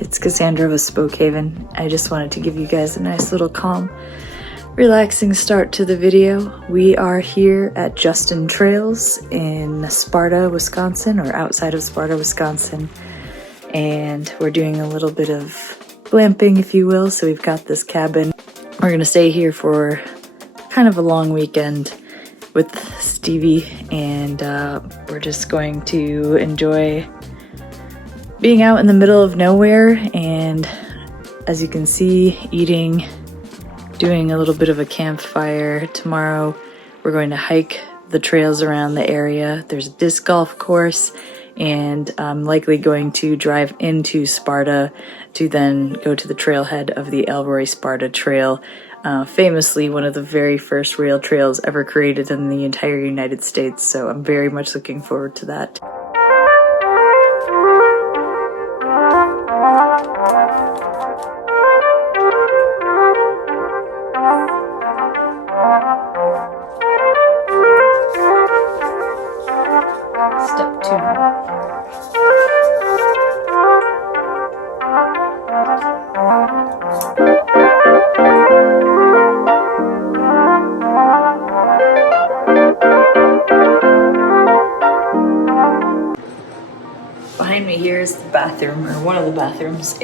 It's Cassandra with Spokehaven. I just wanted to give you guys a nice little calm, relaxing start to the video. We are here at Justin Trails in Sparta, Wisconsin, or outside of Sparta, Wisconsin. And we're doing a little bit of glamping, if you will. So we've got this cabin. We're gonna stay here for kind of a long weekend with Stevie, and we're just going to enjoy being out in the middle of nowhere, and as you can see, eating, doing a little bit of a campfire. Tomorrow we're going to hike the trails around the area. There's a disc golf course, and I'm likely going to drive into Sparta to then go to the trailhead of the Elroy-Sparta Trail, famously one of the very first rail trails ever created in the entire United States. So I'm very much looking forward to that. Step 2. Behind me here is the bathroom, or one of the bathrooms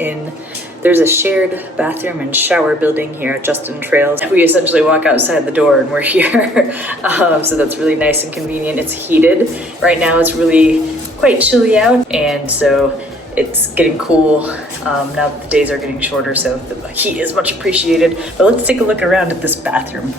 there's a shared bathroom and shower building here at Justin Trails. We essentially walk outside the door and we're here. So that's really nice and convenient. It's heated. Right now it's really quite chilly out, and so it's getting cool now that the days are getting shorter, so the heat is much appreciated. But let's take a look around at this bathroom.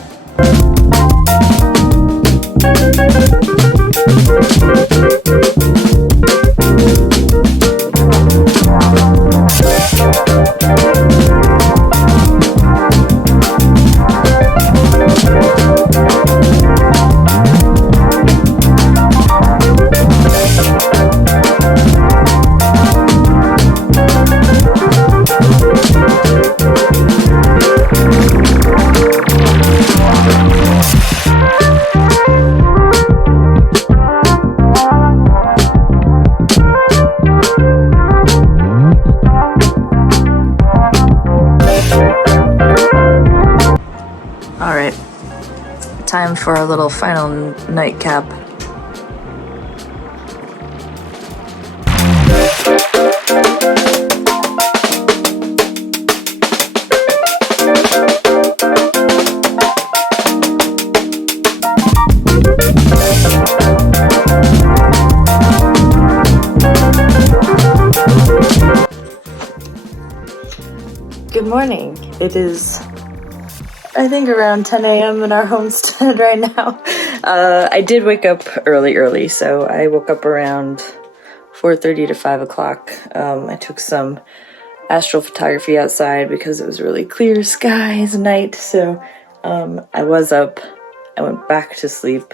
Time for a little final nightcap. Good morning. It is, I think, around 10 a.m. in our homestead right now. I did wake up early, so I woke up around 4:30 to 5 o'clock. I took some astral photography outside because it was really clear skies night, so I was up. I went back to sleep,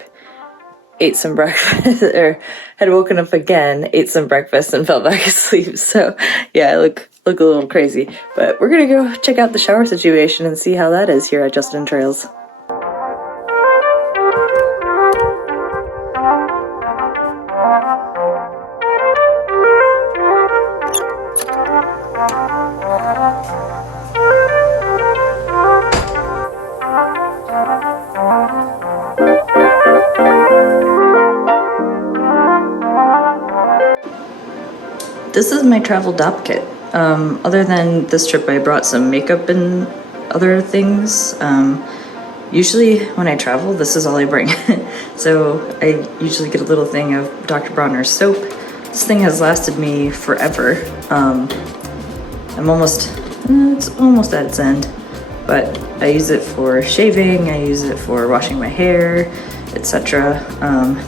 ate some breakfast, or had woken up again, ate some breakfast, and fell back asleep. So yeah, I look a little crazy, but we're gonna go check out the shower situation and see how that is here at Justin Trails. This is my travel DOP kit. Other than this trip, I brought some makeup and other things. Usually when I travel, this is all I bring. So I usually get a little thing of Dr. Bronner's soap. This thing has lasted me forever. It's almost at its end, but I use it for shaving, I use it for washing my hair, etc.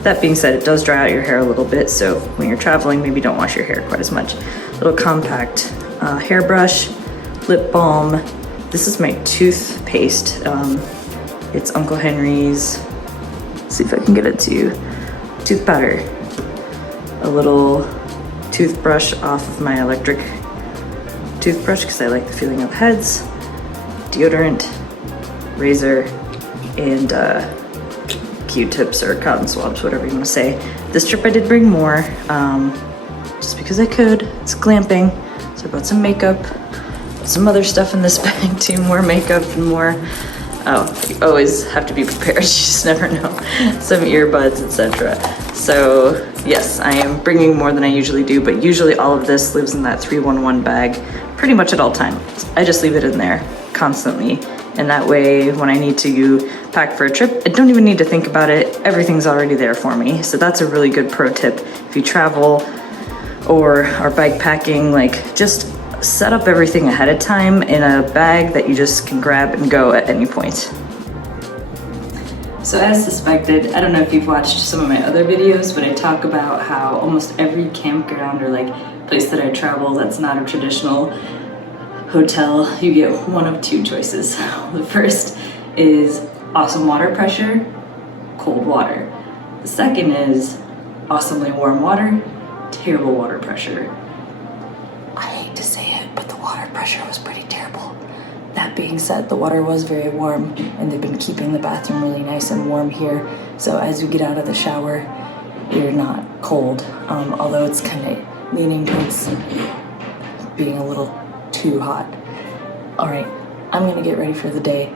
That being said, it does dry out your hair a little bit, so when you're traveling, maybe don't wash your hair quite as much. Little compact hairbrush, lip balm. This is my toothpaste. It's Uncle Henry's, let's see if I can get it to you, tooth powder. A little toothbrush off of my electric toothbrush because I like the feeling of heads, deodorant, razor, and Q-tips or cotton swabs, whatever you want to say. This trip I did bring more, just because I could. It's glamping, so I brought some makeup, some other stuff in this bag too, more makeup and more, you always have to be prepared, you just never know, some earbuds, etc. So yes, I am bringing more than I usually do, but usually all of this lives in that 311 bag pretty much at all times. I just leave it in there constantly, and that way when I need to pack for a trip, I don't even need to think about it. Everything's already there for me. So that's a really good pro tip. If you travel or are bike packing, like just set up everything ahead of time in a bag that you just can grab and go at any point. So as suspected, I don't know if you've watched some of my other videos, but I talk about how almost every campground or like place that I travel that's not a traditional hotel, you get one of two choices. The first is awesome water pressure, cold water. The second is awesomely warm water, terrible water pressure. I hate to say it, but the water pressure was pretty terrible. That being said, the water was very warm, and they've been keeping the bathroom really nice and warm here. So as we get out of the shower, we're not cold, although it's kind of leaning towards being a little too hot. All right, I'm gonna get ready for the day.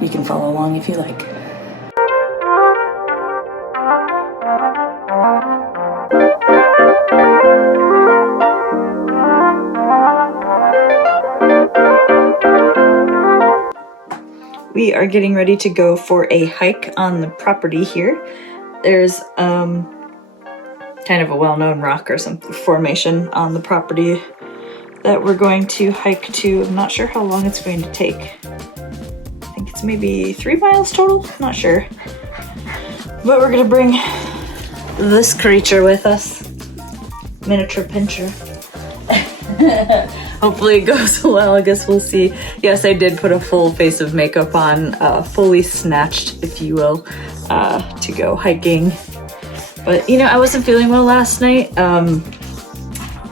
You can follow along if you like. We are getting ready to go for a hike on the property here. There's kind of a well-known rock or some formation on the property that we're going to hike to. I'm not sure how long it's going to take. I think it's maybe 3 miles total, not sure. But we're gonna bring this creature with us, miniature pincher. Hopefully it goes well, I guess we'll see. Yes, I did put a full face of makeup on, fully snatched, if you will, to go hiking. But, you know, I wasn't feeling well last night.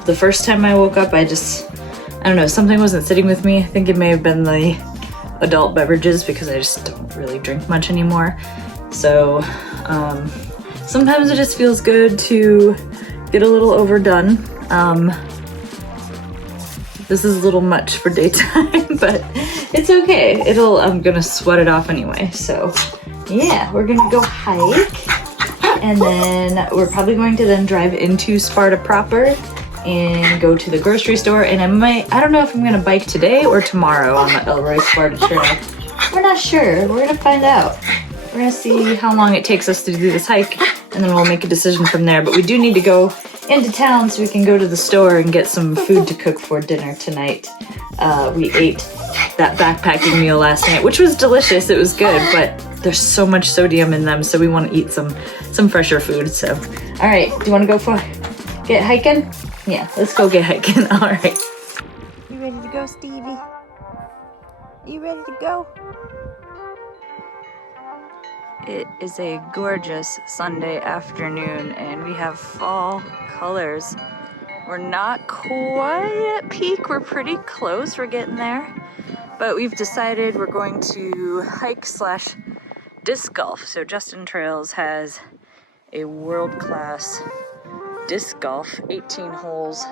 The first time I woke up, I don't know, something wasn't sitting with me. I think it may have been the adult beverages because I just don't really drink much anymore. So, sometimes it just feels good to get a little overdone. This is a little much for daytime, but it's okay. I'm gonna sweat it off anyway. So yeah, we're gonna go hike, and then we're probably going to then drive into Sparta proper and go to the grocery store. And I don't know if I'm gonna bike today or tomorrow on the Elroy-Sparta trail. We're not sure, we're gonna find out. We're gonna see how long it takes us to do this hike, and then we'll make a decision from there. But we do need to go into town so we can go to the store and get some food to cook for dinner tonight. We ate that backpacking meal last night, which was delicious. It was good, but there's so much sodium in them, so we want to eat some fresher food. So, all right, do you want to go get hiking? Yeah, let's go get hiking. All right. You ready to go, Stevie? You ready to go? It is a gorgeous Sunday afternoon, and we have fall colors. We're not quite at peak, we're pretty close, we're getting there. But we've decided we're going to hike / disc golf. So Justin Trails has a world-class disc golf, 18 holes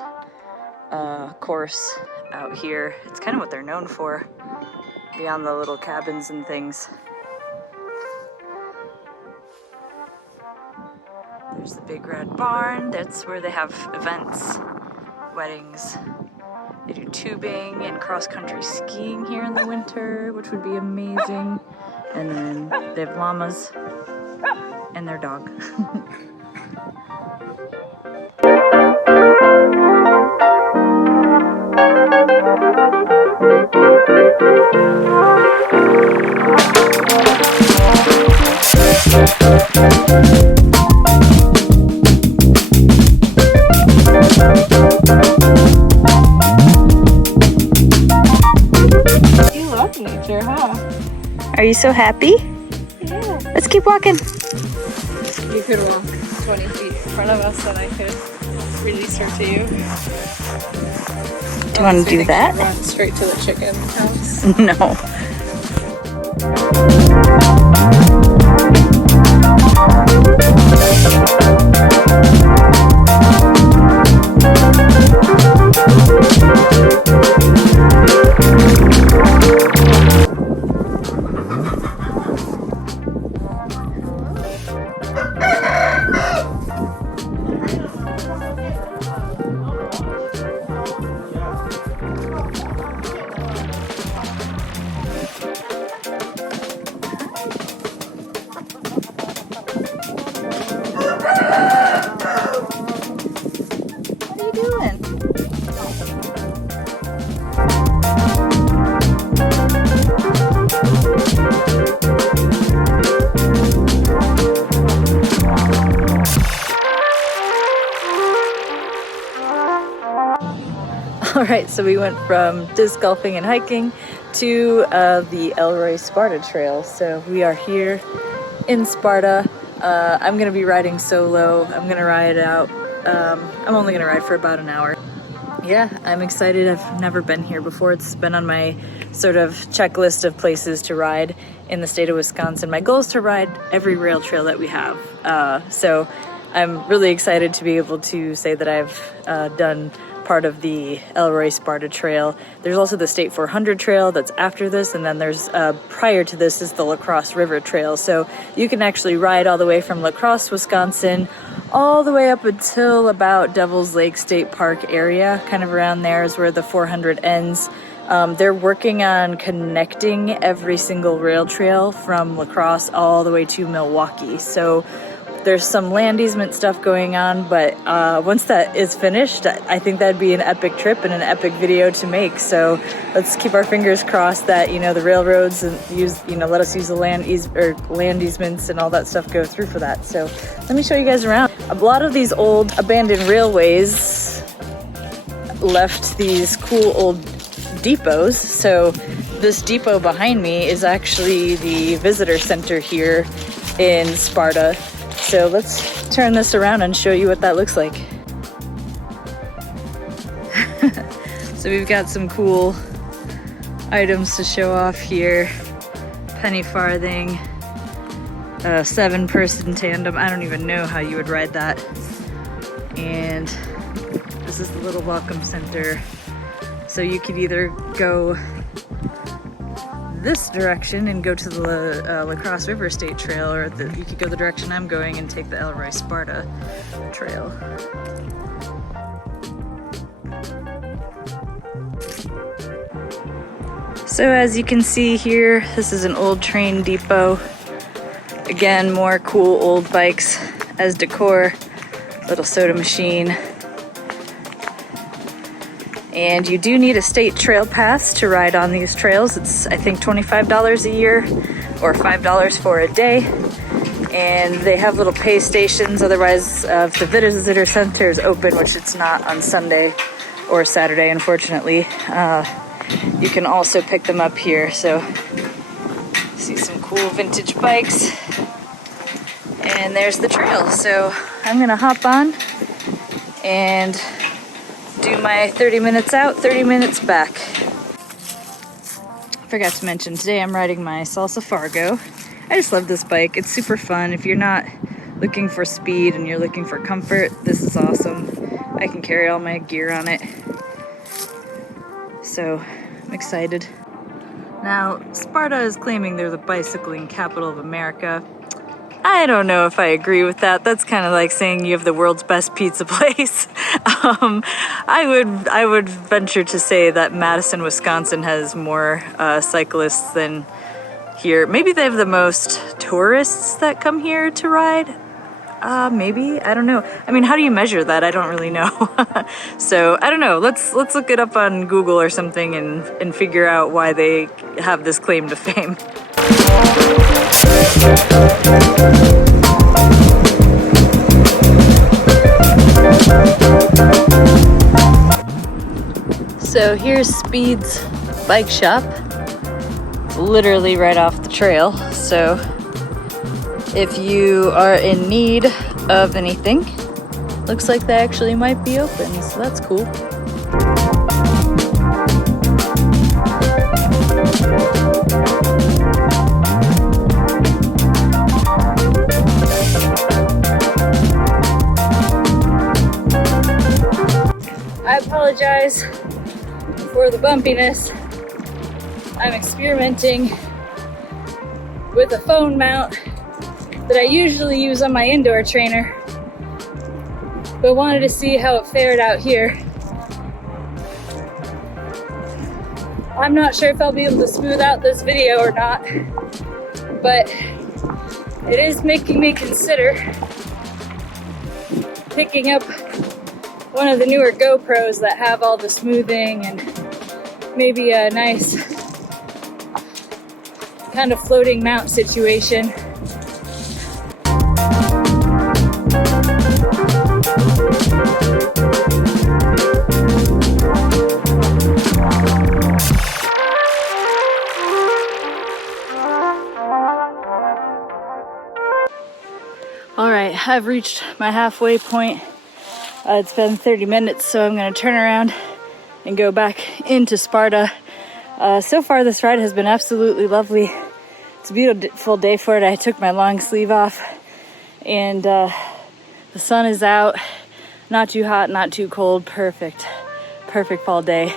course out here. It's kind of what they're known for, beyond the little cabins and things. There's There's the big red barn. That's where they have events, weddings. They do tubing and cross-country skiing here in the winter, which would be amazing. And then they have llamas and their dog. You love nature, huh? Are you so happy? Yeah. Let's keep walking. You could walk 20 feet in front of us and I could release her to you. Do you want to do that? Run straight to the chicken house. No. All right, so we went from disc golfing and hiking to the Elroy-Sparta trail. So we are here in Sparta. I'm gonna be riding solo. I'm gonna ride out. I'm only gonna ride for about an hour. Yeah, I'm excited. I've never been here before. It's been on my sort of checklist of places to ride in the state of Wisconsin. My goal is to ride every rail trail that we have. So I'm really excited to be able to say that I've done part of the Elroy-Sparta trail. There's also the State 400 trail that's after this, and then there's prior to this is the La Crosse River trail. So you can actually ride all the way from La Crosse, Wisconsin, all the way up until about Devil's Lake State Park area. Kind of around there is where the 400 ends. They're working on connecting every single rail trail from La Crosse all the way to Milwaukee. So there's some land easement stuff going on, but once that is finished, I think that'd be an epic trip and an epic video to make. So let's keep our fingers crossed that, you know, the railroads and let us use the land easements and all that stuff go through for that. So let me show you guys around. A lot of these old abandoned railways left these cool old depots. So this depot behind me is actually the visitor center here in Sparta. So let's turn this around and show you what that looks like. So we've got some cool items to show off here. Penny farthing, a 7-person tandem. I don't even know how you would ride that. And this is the little welcome center. So you could either go this direction and go to the La Crosse River State Trail, or you could go the direction I'm going and take the Elroy-Sparta trail. So as you can see here, this is an old train depot. Again, more cool old bikes as decor. Little soda machine. And you do need a state trail pass to ride on these trails. It's, I think, $25 a year or $5 for a day. And they have little pay stations. Otherwise, if the visitor center is open, which it's not on Sunday or Saturday, unfortunately, you can also pick them up here. So, see some cool vintage bikes. And there's the trail. So I'm gonna hop on and do my 30 minutes out, 30 minutes back. Forgot to mention, today I'm riding my Salsa Fargo. I just love this bike. It's super fun. If you're not looking for speed and you're looking for comfort, this is awesome. I can carry all my gear on it. So I'm excited. Now, Sparta is claiming they're the bicycling capital of America. I don't know if I agree with that. That's kind of like saying you have the world's best pizza place. I would venture to say that Madison, Wisconsin has more cyclists than here. Maybe they have the most tourists that come here to ride. Maybe, I don't know. I mean, how do you measure that? I don't really know. So I don't know. Let's look it up on Google or something and figure out why they have this claim to fame. So here's Speed's bike shop. It's literally right off the trail. So if you are in need of anything, looks like they actually might be open, so that's cool. I apologize for the bumpiness. I'm experimenting with a phone mount that I usually use on my indoor trainer, but wanted to see how it fared out here. I'm not sure if I'll be able to smooth out this video or not, but it is making me consider picking up one of the newer GoPros that have all the smoothing and maybe a nice kind of floating mount situation. All right, I've reached my halfway point. It's been 30 minutes, so I'm gonna turn around and go back into Sparta. So far this ride has been absolutely lovely. It's a beautiful day for it. I took my long sleeve off and the sun is out. Not too hot, not too cold. Perfect fall day.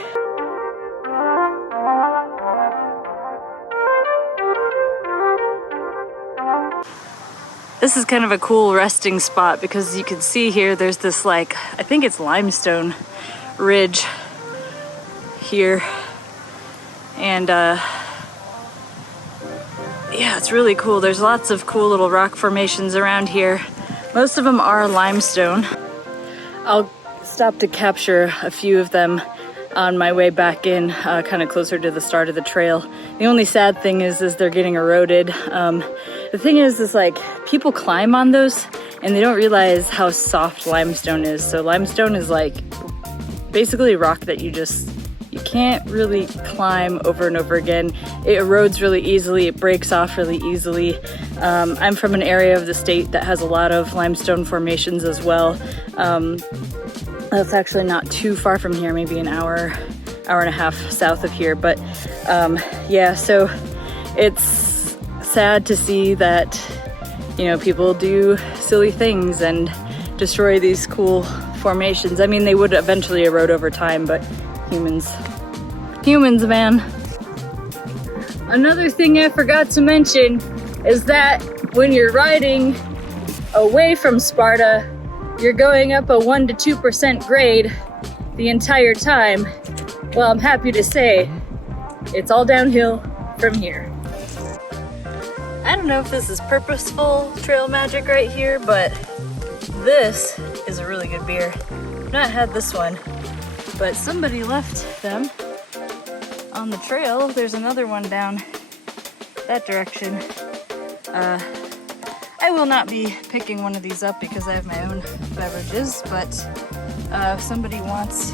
This is kind of a cool resting spot because you can see here there's this, like, I think it's Limestone Ridge here. And yeah, it's really cool. There's lots of cool little rock formations around here. Most of them are limestone. I'll stop to capture a few of them on my way back in, kind of closer to the start of the trail. The only sad thing is they're getting eroded. The thing is like people climb on those and they don't realize how soft limestone is. So limestone is like basically rock that you can't really climb over and over again. It erodes really easily, it breaks off really easily. I'm from an area of the state that has a lot of limestone formations as well. That's actually not too far from here, maybe an hour and a half south of here. But yeah, so it's sad to see that, you know, people do silly things and destroy these cool formations. I mean, they would eventually erode over time, but humans, man. Another thing I forgot to mention is that when you're riding away from Sparta, you're going up a 1 to 2% grade the entire time. Well, I'm happy to say it's all downhill from here. I don't know if this is purposeful trail magic right here, but this is a really good beer. I've not had this one, but somebody left them on the trail. There's another one down that direction. I will not be picking one of these up because I have my own beverages, but if somebody wants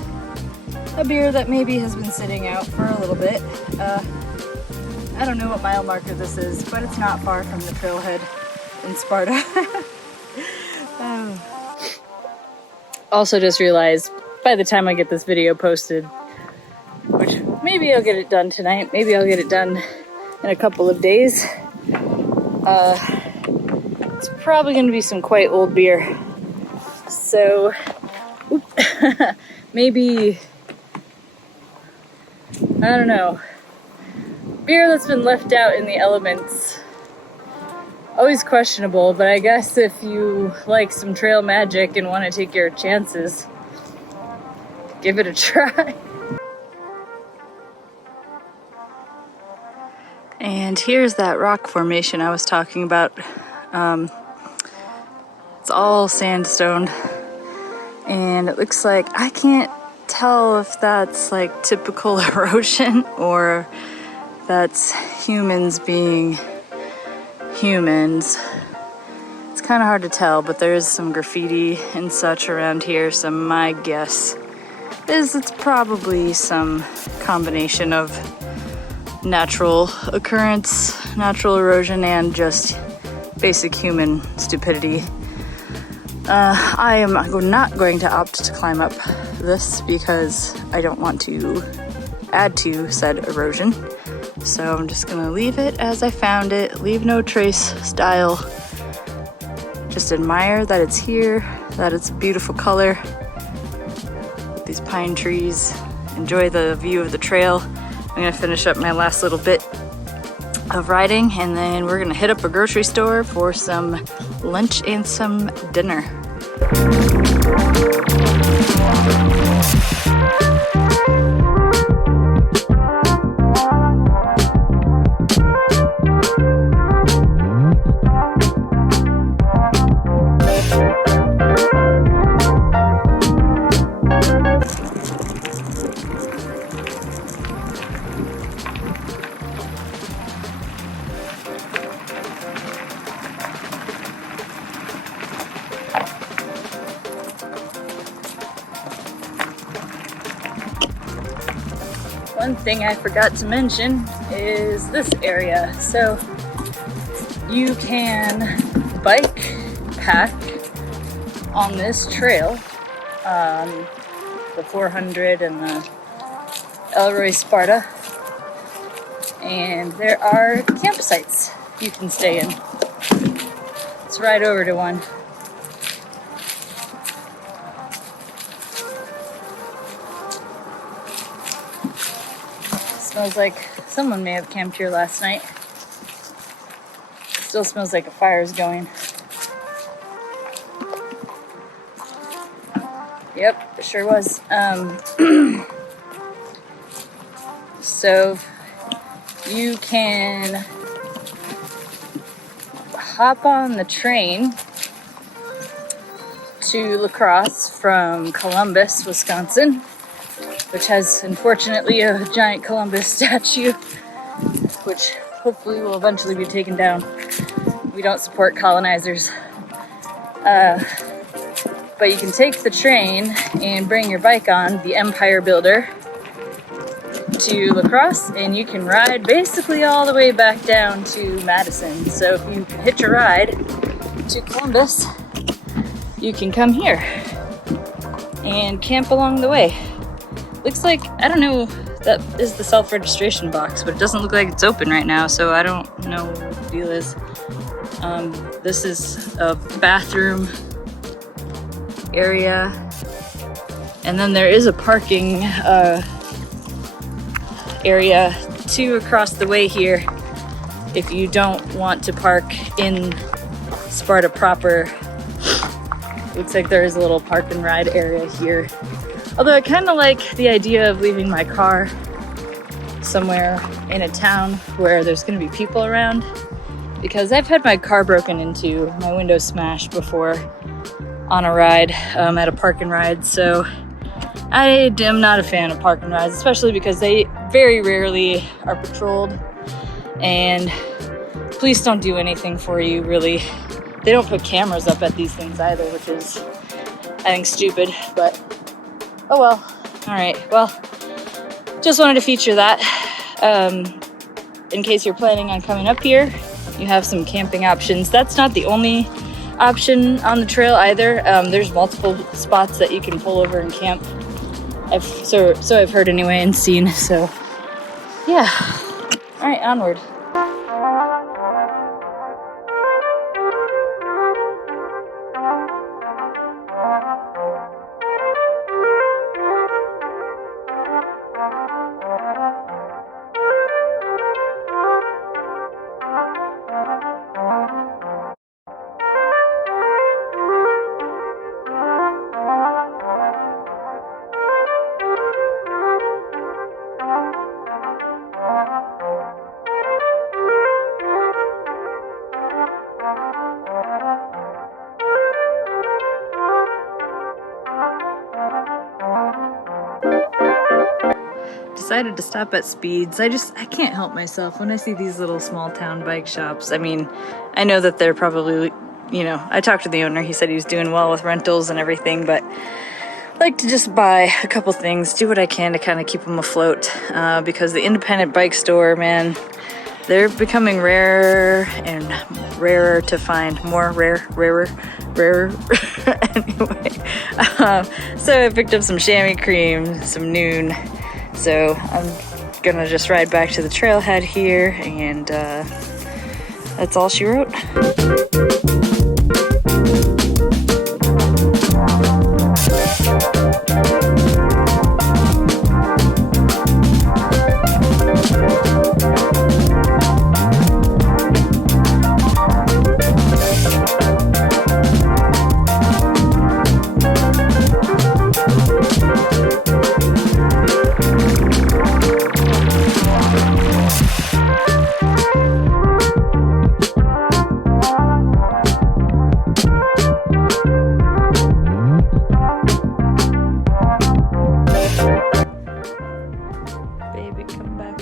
a beer that maybe has been sitting out for a little bit, I don't know what mile marker this is, but it's not far from the trailhead in Sparta. Also just realized by the time I get this video posted, which maybe I'll get it done tonight, maybe I'll get it done in a couple of days, it's probably going to be some quite old beer. So maybe, I don't know, beer that's been left out in the elements always questionable, but I guess if you like some trail magic and want to take your chances, give it a try. And here's that rock formation I was talking about. It's all sandstone, and it looks like, I can't tell if that's like typical erosion or that's humans being humans. It's kind of hard to tell, but there is some graffiti and such around here, so my guess is it's probably some combination of natural occurrence, natural erosion, and just basic human stupidity. I am not going to opt to climb up this because I don't want to add to said erosion. So I'm just gonna leave it as I found it, leave no trace style. Just admire that it's here, that it's a beautiful color. These pine trees, enjoy the view of the trail. I'm gonna finish up my last little bit of riding, and then we're gonna hit up a grocery store for some lunch and some dinner. One thing I forgot to mention is this area. So you can bike pack on this trail, the 400 and the Elroy-Sparta, and there are campsites you can stay in. Let's ride over to one. Smells like someone may have camped here last night. Still smells like a fire is going. Yep, it sure was. So you can hop on the train to La Crosse from Columbus, Wisconsin, which has unfortunately a giant Columbus statue, which hopefully will eventually be taken down. We don't support colonizers. But you can take the train and bring your bike on, the Empire Builder, to La Crosse, and you can ride basically all the way back down to Madison. So if you can hitch a ride to Columbus, you can come here and camp along the way. Looks like, I don't know, that is the self-registration box, but it doesn't look like it's open right now, so I don't know what the deal is. This is a bathroom area, and then there is a parking area too across the way here if you don't want to park in Sparta proper. Looks like there is a little park and ride area here. Although I kind of like the idea of leaving my car somewhere in a town where there's going to be people around, because I've had my car broken into, my window smashed before on a ride, at a park and ride. So I am not a fan of park and rides, especially because they very rarely are patrolled, and police don't do anything for you, really. They don't put cameras up at these things either, which is, I think, stupid, but oh well. All right, well, just wanted to feature that. In case you're planning on coming up here, you have some camping options. That's not the only option on the trail either. There's multiple spots that you can pull over and camp. So I've heard anyway and seen, so yeah. All right, onward. decided to stop at Speeds. I can't help myself when I see these little small town bike shops. I mean, I know that they're probably, you know, I talked to the owner. He said he was doing well with rentals and everything, but I like to just buy a couple things, do what I can to kind of keep them afloat, because the independent bike store, man, they're becoming rarer and rarer to find. More rarer. Anyway, so I picked up some chamois cream, some Noon. So I'm gonna just ride back to the trailhead here, and that's all she wrote. Baby, come back.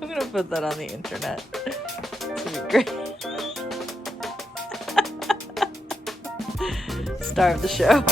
I'm gonna put that on the internet. It's gonna be great. Star of the show.